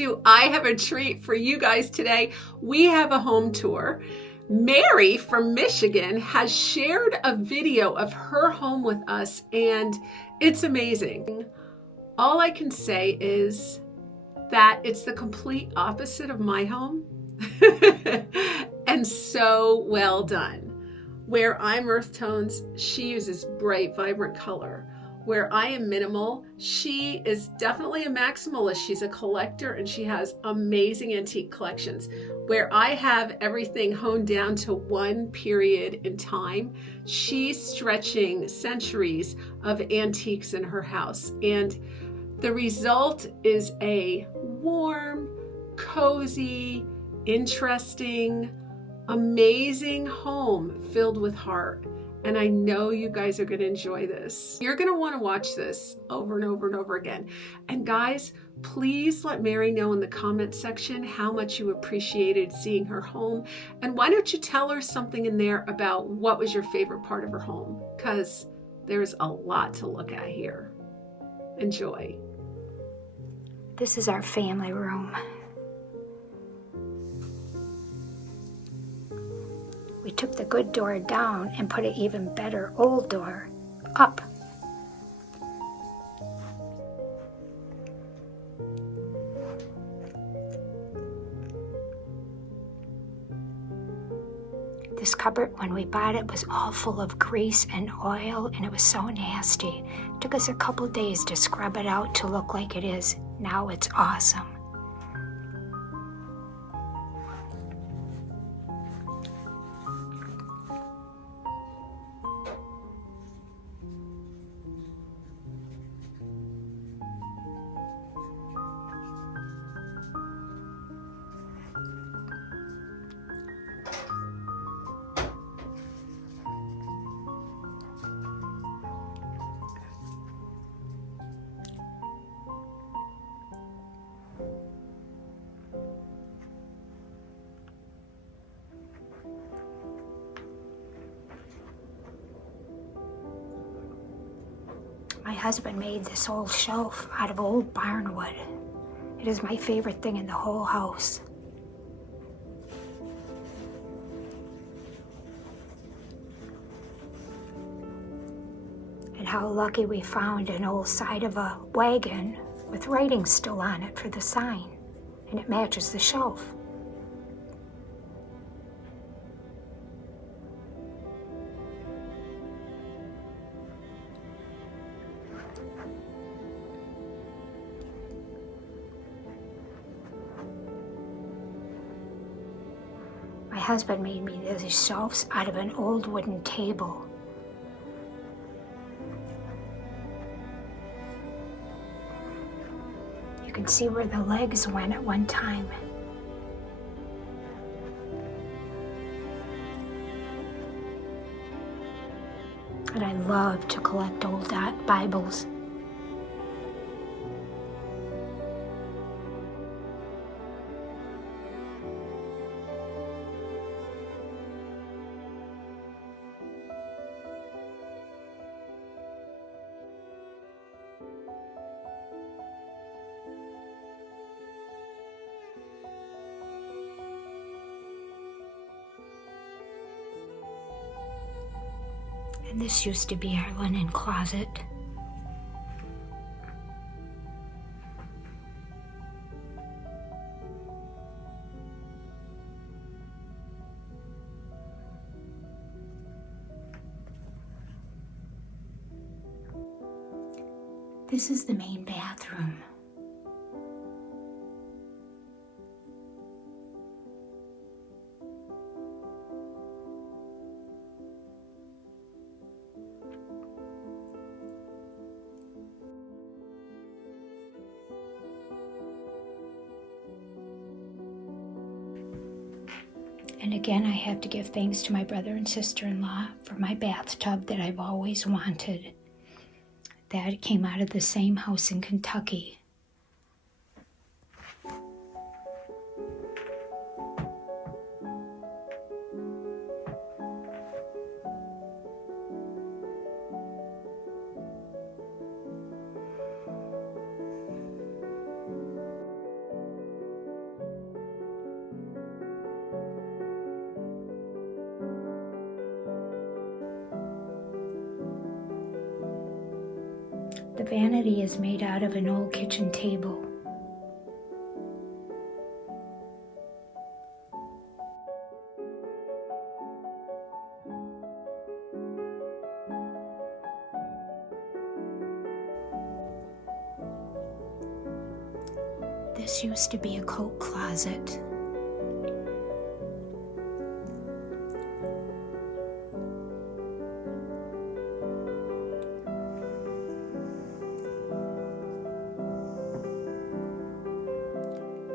do I have a treat for you guys today. We have a home tour. Mary from Michigan has shared a video of her home with us, and it's amazing. All I can say is that it's the complete opposite of my home. And so well done. Where I'm earth tones, she uses bright, vibrant color. Where I am minimal, she is definitely a maximalist. She's a collector and she has amazing antique collections. Where I have everything honed down to one period in time, she's stretching centuries of antiques in her house. And the result is a warm, cozy, interesting, amazing home filled with heart. And I know you guys are going to enjoy this. You're going to want to watch this over and over and over again. And guys, please let Mary know in the comment section how much you appreciated seeing her home. And why don't you tell her something in there about what was your favorite part of her home? Because there's a lot to look at here. Enjoy. This is our family room. We took the good door down and put an even better old door up. This cupboard, when we bought it, was all full of grease and oil, and it was so nasty. It took us a couple of days to scrub it out to look like it is. Now it's awesome. My husband made this old shelf out of old barnwood. It is my favorite thing in the whole house. And how lucky we found an old side of a wagon with writing still on it for the sign, and it matches the shelf. My husband made me these shelves out of an old wooden table. You can see where the legs went at one time. And I love to collect old Bibles. And this used to be our linen closet. This is the main bathroom. And again, I have to give thanks to my brother and sister-in-law for my bathtub that I've always wanted. That came out of the same house in Kentucky. The vanity is made out of an old kitchen table. This used to be a coat closet.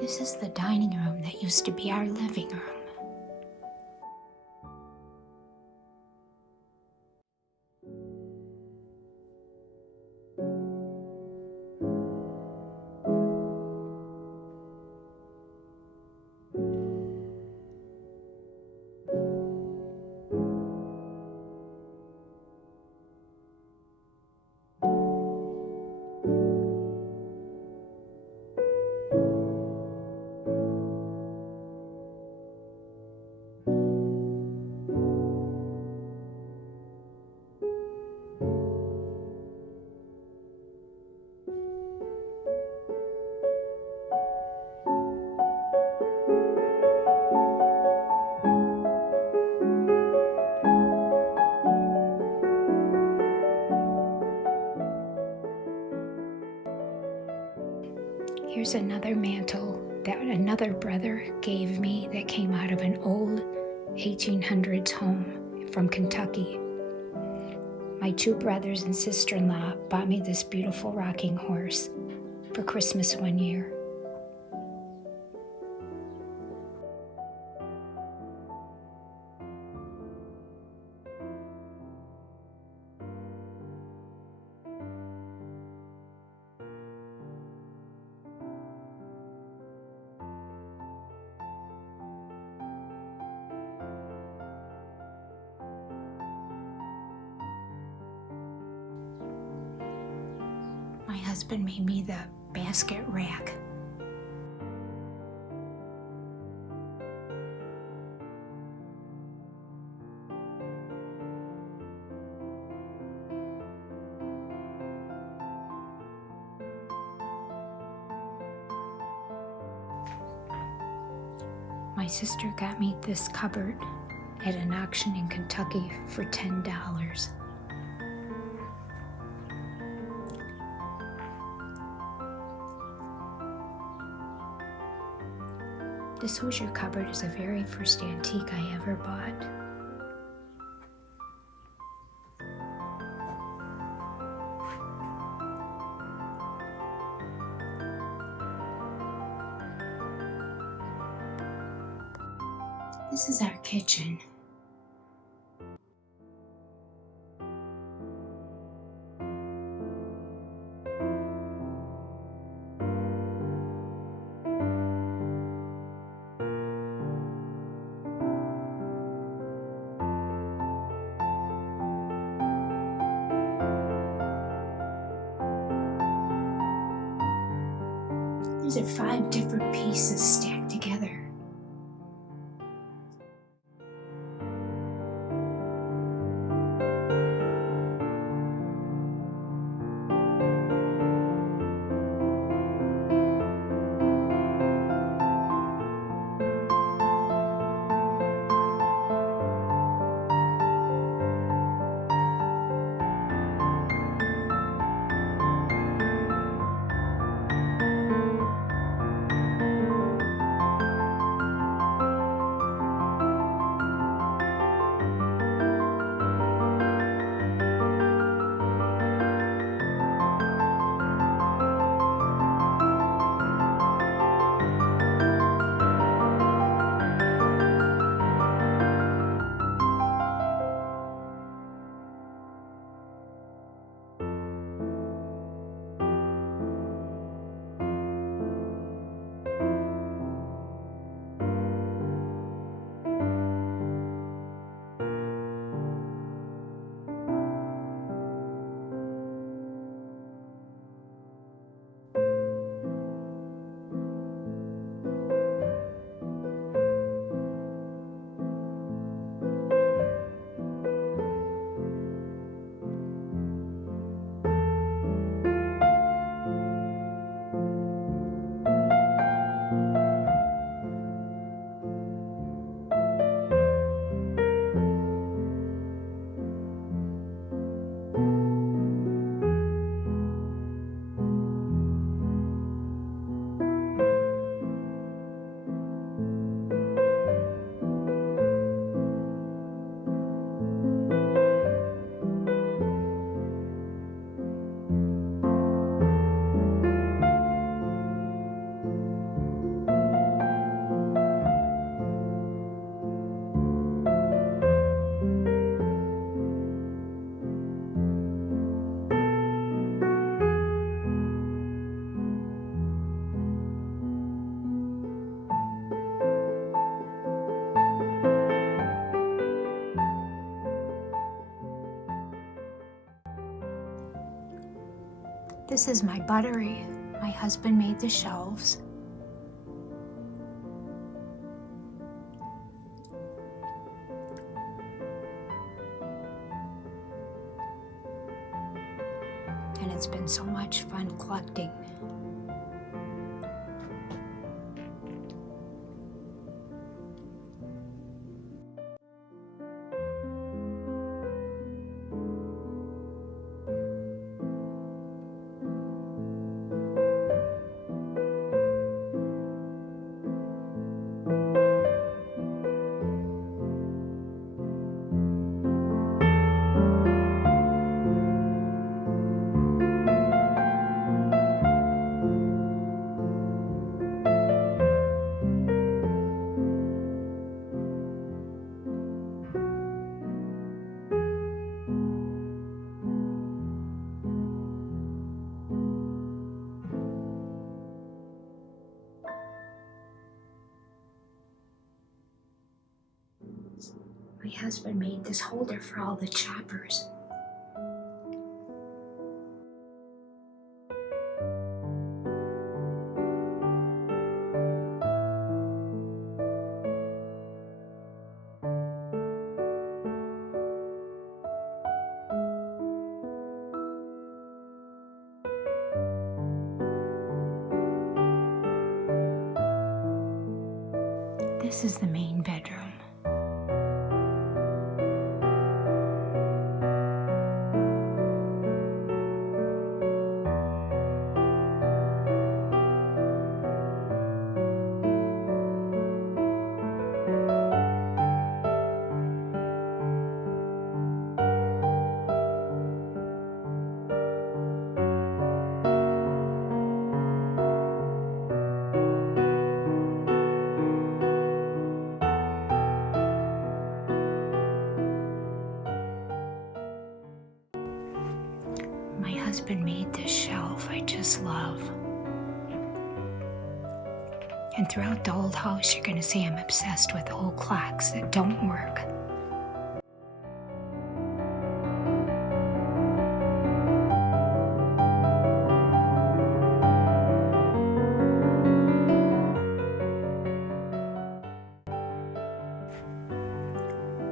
This is the dining room that used to be our living room. Here's another mantle that another brother gave me that came out of an old 1800s home from Kentucky. My two brothers and sister-in-law bought me this beautiful rocking horse for Christmas one year. My husband made me the basket rack. My sister got me this cupboard at an auction in Kentucky for $10. This hosier cupboard is the very first antique I ever bought. This is our kitchen. These are 5 different pieces stacked together. This is my buttery. My husband made the shelves. And it's been so much fun collecting. My husband made this holder for all the choppers. This is the main bedroom. My husband made this shelf I just love. And throughout the old house, you're going to see I'm obsessed with old clocks that don't work.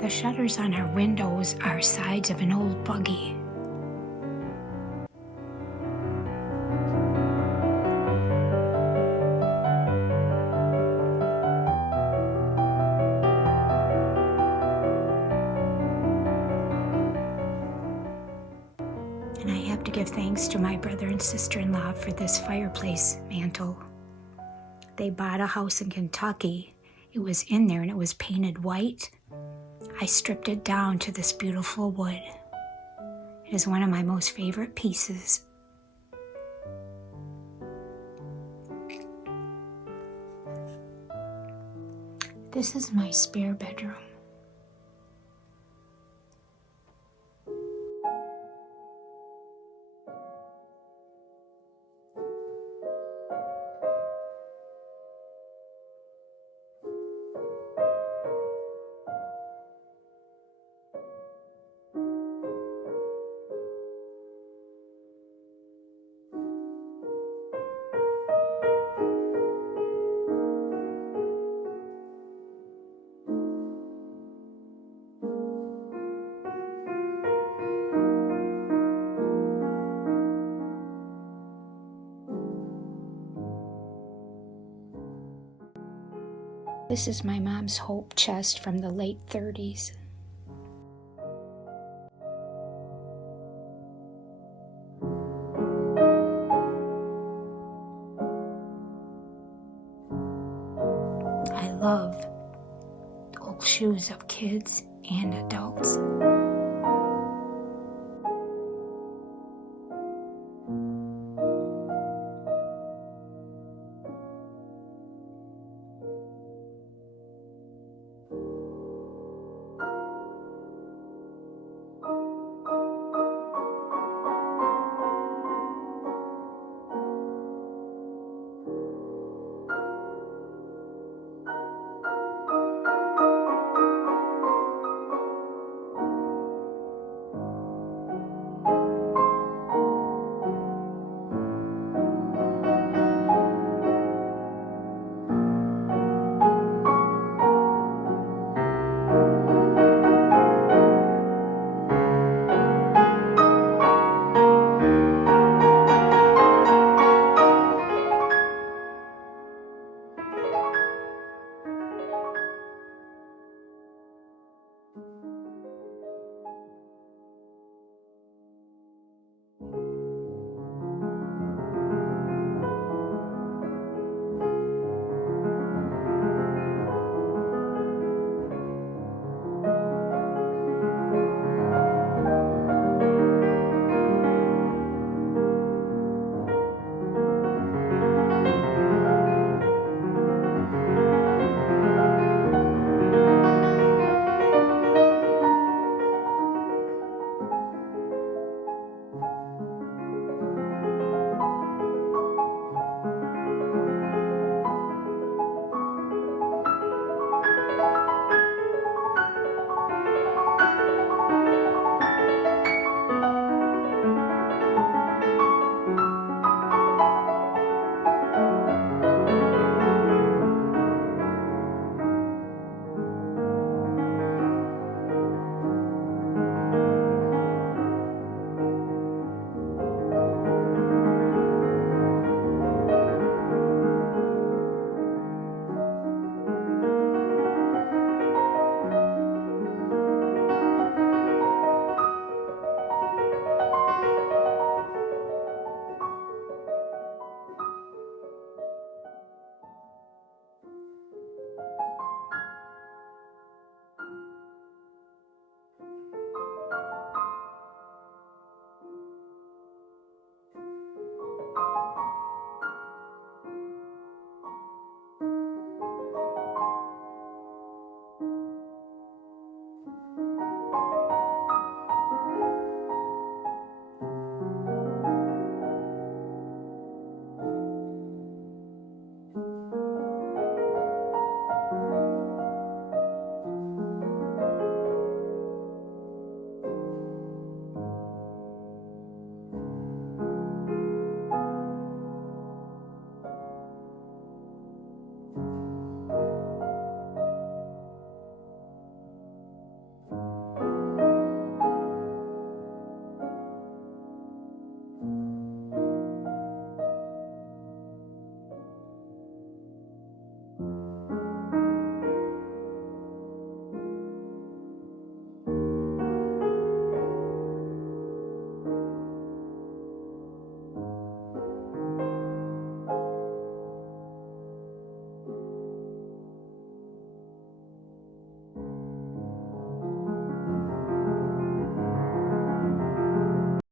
The shutters on our windows are sides of an old buggy. And I have to give thanks to my brother and sister-in-law for this fireplace mantle. They bought a house in Kentucky. It was in there and it was painted white. I stripped it down to this beautiful wood. It is one of my most favorite pieces. This is my spare bedroom. This is my mom's hope chest from the late 30s. I love old shoes of kids and adults.